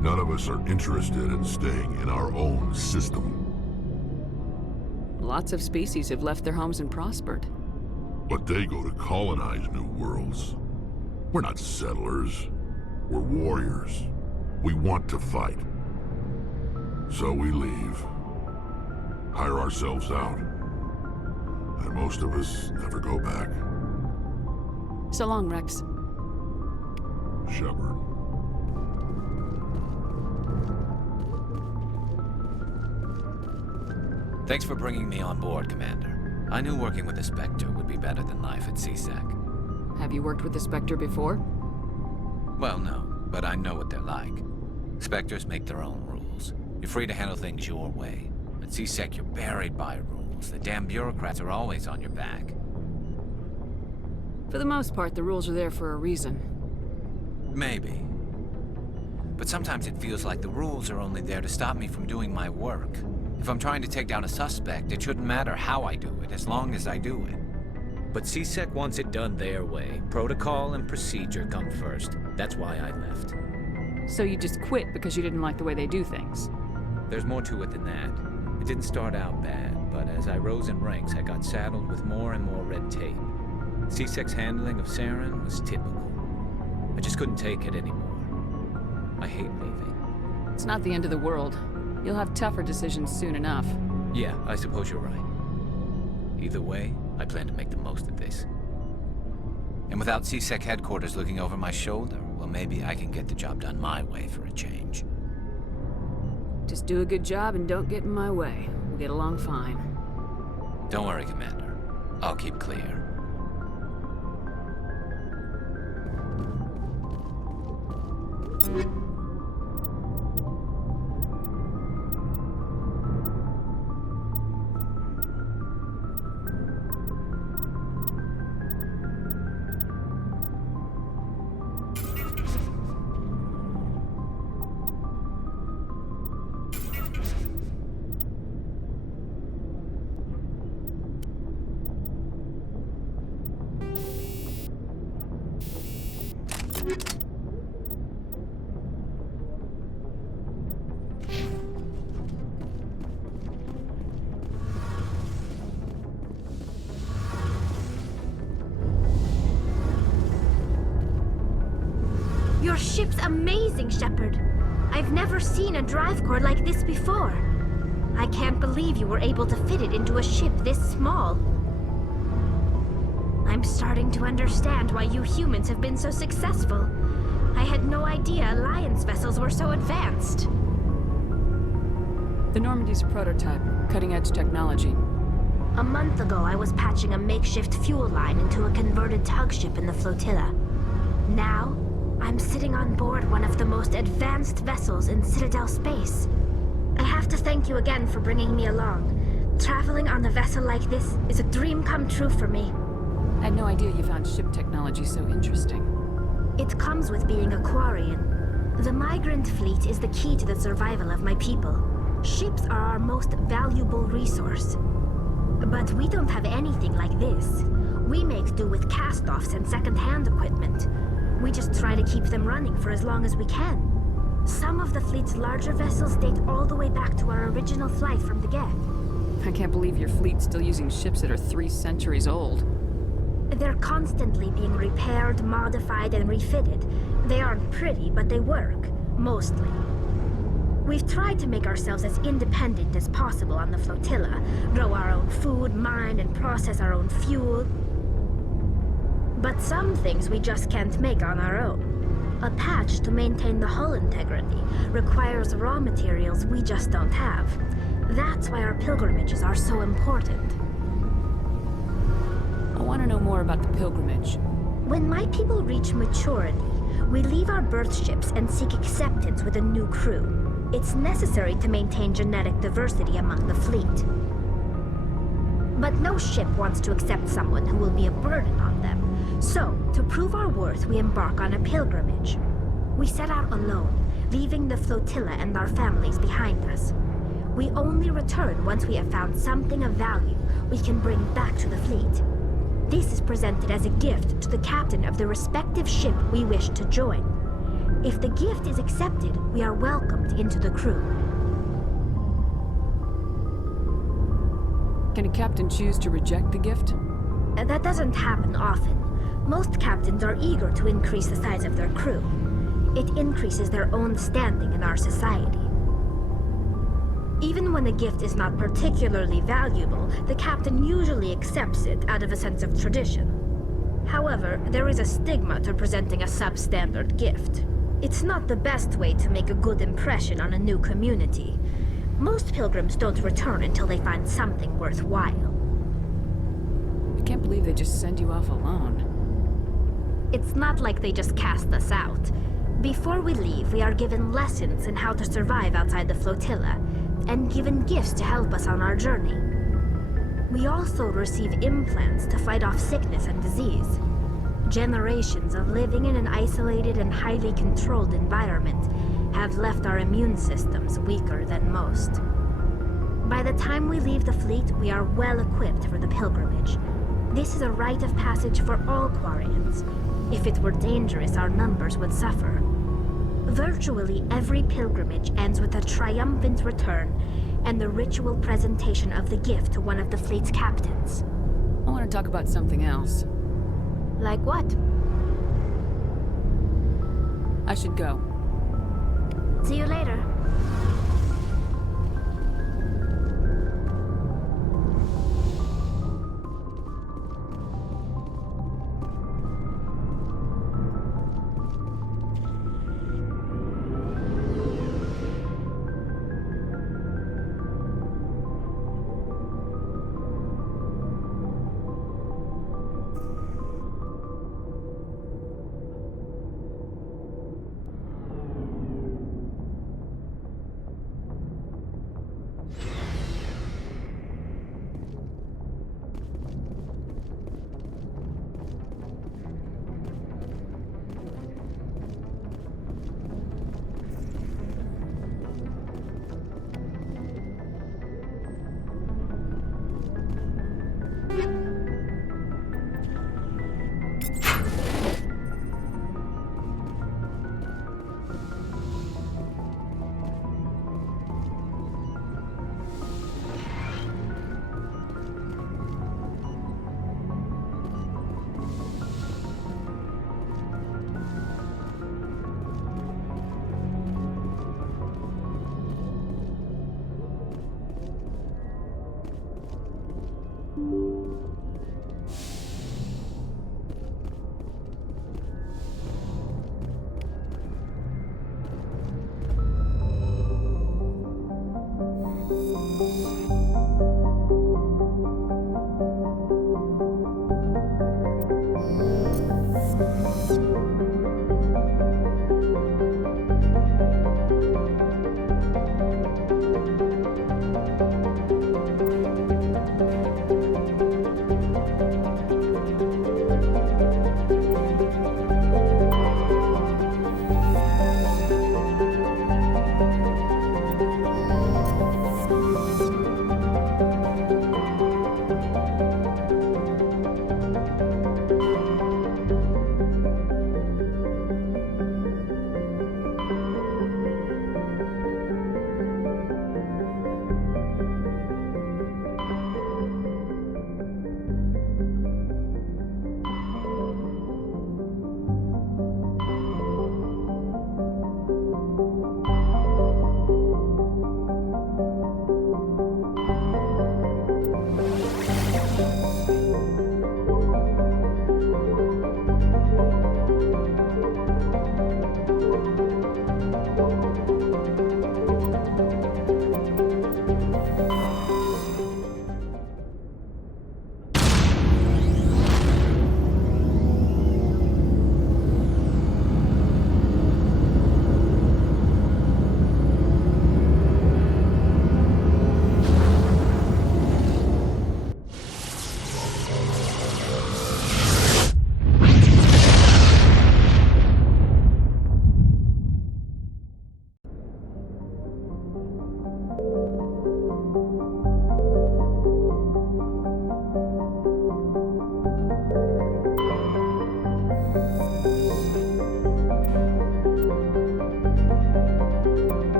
None of us are interested in staying in our own system. Lots of species have left their homes and prospered. But they go to colonize new worlds. We're not settlers. We're warriors. We want to fight. So we leave. Hire ourselves out. And most of us never go back. So long, Rex. Shepard. Thanks for bringing me on board, Commander. I knew working with the Spectre would be better than life at CSEC. Have you worked with the Spectre before? Well, no, but I know what they're like. Spectres make their own rules. You're free to handle things your way. At CSEC, you're buried by rules. The damn bureaucrats are always on your back. For the most part, the rules are there for a reason. Maybe. But sometimes it feels like the rules are only there to stop me from doing my work. If I'm trying to take down a suspect, it shouldn't matter how I do it, as long as I do it. But CSEC wants it done their way. Protocol and procedure come first. That's why I left. So you just quit because you didn't like the way they do things? There's more to it than that. It didn't start out bad, but as I rose in ranks, I got saddled with more and more red tape. CSEC's handling of Saren was typical. I just couldn't take it anymore. I hate leaving. It's not the end of the world. You'll have tougher decisions soon enough. Yeah, I suppose you're right. Either way, I plan to make the most of this. And without CSEC headquarters looking over my shoulder, well, maybe I can get the job done my way for a change. Just do a good job and don't get in my way. We'll get along fine. Don't worry, Commander. I'll keep clear. Your ship's amazing, Shepard. I've never seen a drive core like this before. I can't believe you were able to fit it into a ship this small. I'm starting to understand why you humans have been so successful. I had no idea Alliance vessels were so advanced. The Normandy's a prototype, cutting-edge technology. A month ago, I was patching a makeshift fuel line into a converted tug ship in the flotilla. Now, I'm sitting on board one of the most advanced vessels in Citadel space. I have to thank you again for bringing me along. Traveling on a vessel like this is a dream come true for me. I had no idea you found ship technology so interesting. It comes with being a Quarian. The migrant fleet is the key to the survival of my people. Ships are our most valuable resource. But we don't have anything like this. We make do with cast-offs and second-hand equipment. We just try to keep them running for as long as we can. Some of the fleet's larger vessels date all the way back to our original flight from the Geth. I can't believe your fleet's still using ships that are 3 centuries old. They're constantly being repaired, modified, and refitted. They aren't pretty, but they work. Mostly. We've tried to make ourselves as independent as possible on the flotilla, grow our own food, mine, and process our own fuel. But some things we just can't make on our own. A patch to maintain the hull integrity requires raw materials we just don't have. That's why our pilgrimages are so important. I want to know more about the pilgrimage. When my people reach maturity, we leave our birth ships and seek acceptance with a new crew. It's necessary to maintain genetic diversity among the fleet. But no ship wants to accept someone who will be a burden on them. So, to prove our worth, we embark on a pilgrimage. We set out alone, leaving the flotilla and our families behind us. We only return once we have found something of value we can bring back to the fleet. This is presented as a gift to the captain of the respective ship we wish to join. If the gift is accepted, we are welcomed into the crew. Can a captain choose to reject the gift? That doesn't happen often. Most captains are eager to increase the size of their crew. It increases their own standing in our society. Even when a gift is not particularly valuable, the captain usually accepts it out of a sense of tradition. However, there is a stigma to presenting a substandard gift. It's not the best way to make a good impression on a new community. Most pilgrims don't return until they find something worthwhile. I can't believe they just send you off alone. It's not like they just cast us out. Before we leave, we are given lessons in how to survive outside the flotilla, and given gifts to help us on our journey. We also receive implants to fight off sickness and disease. Generations of living in an isolated and highly controlled environment have left our immune systems weaker than most. By the time we leave the fleet, we are well equipped for the pilgrimage. This is a rite of passage for all Quarians. If it were dangerous, our numbers would suffer. Virtually every pilgrimage ends with a triumphant return and the ritual presentation of the gift to one of the fleet's captains. I want to talk about something else. Like what? I should go. See you later.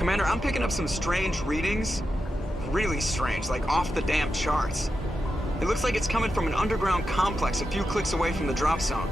Commander, I'm picking up some strange readings. Really strange, like off the damn charts. It looks like it's coming from an underground complex a few clicks away from the drop zone.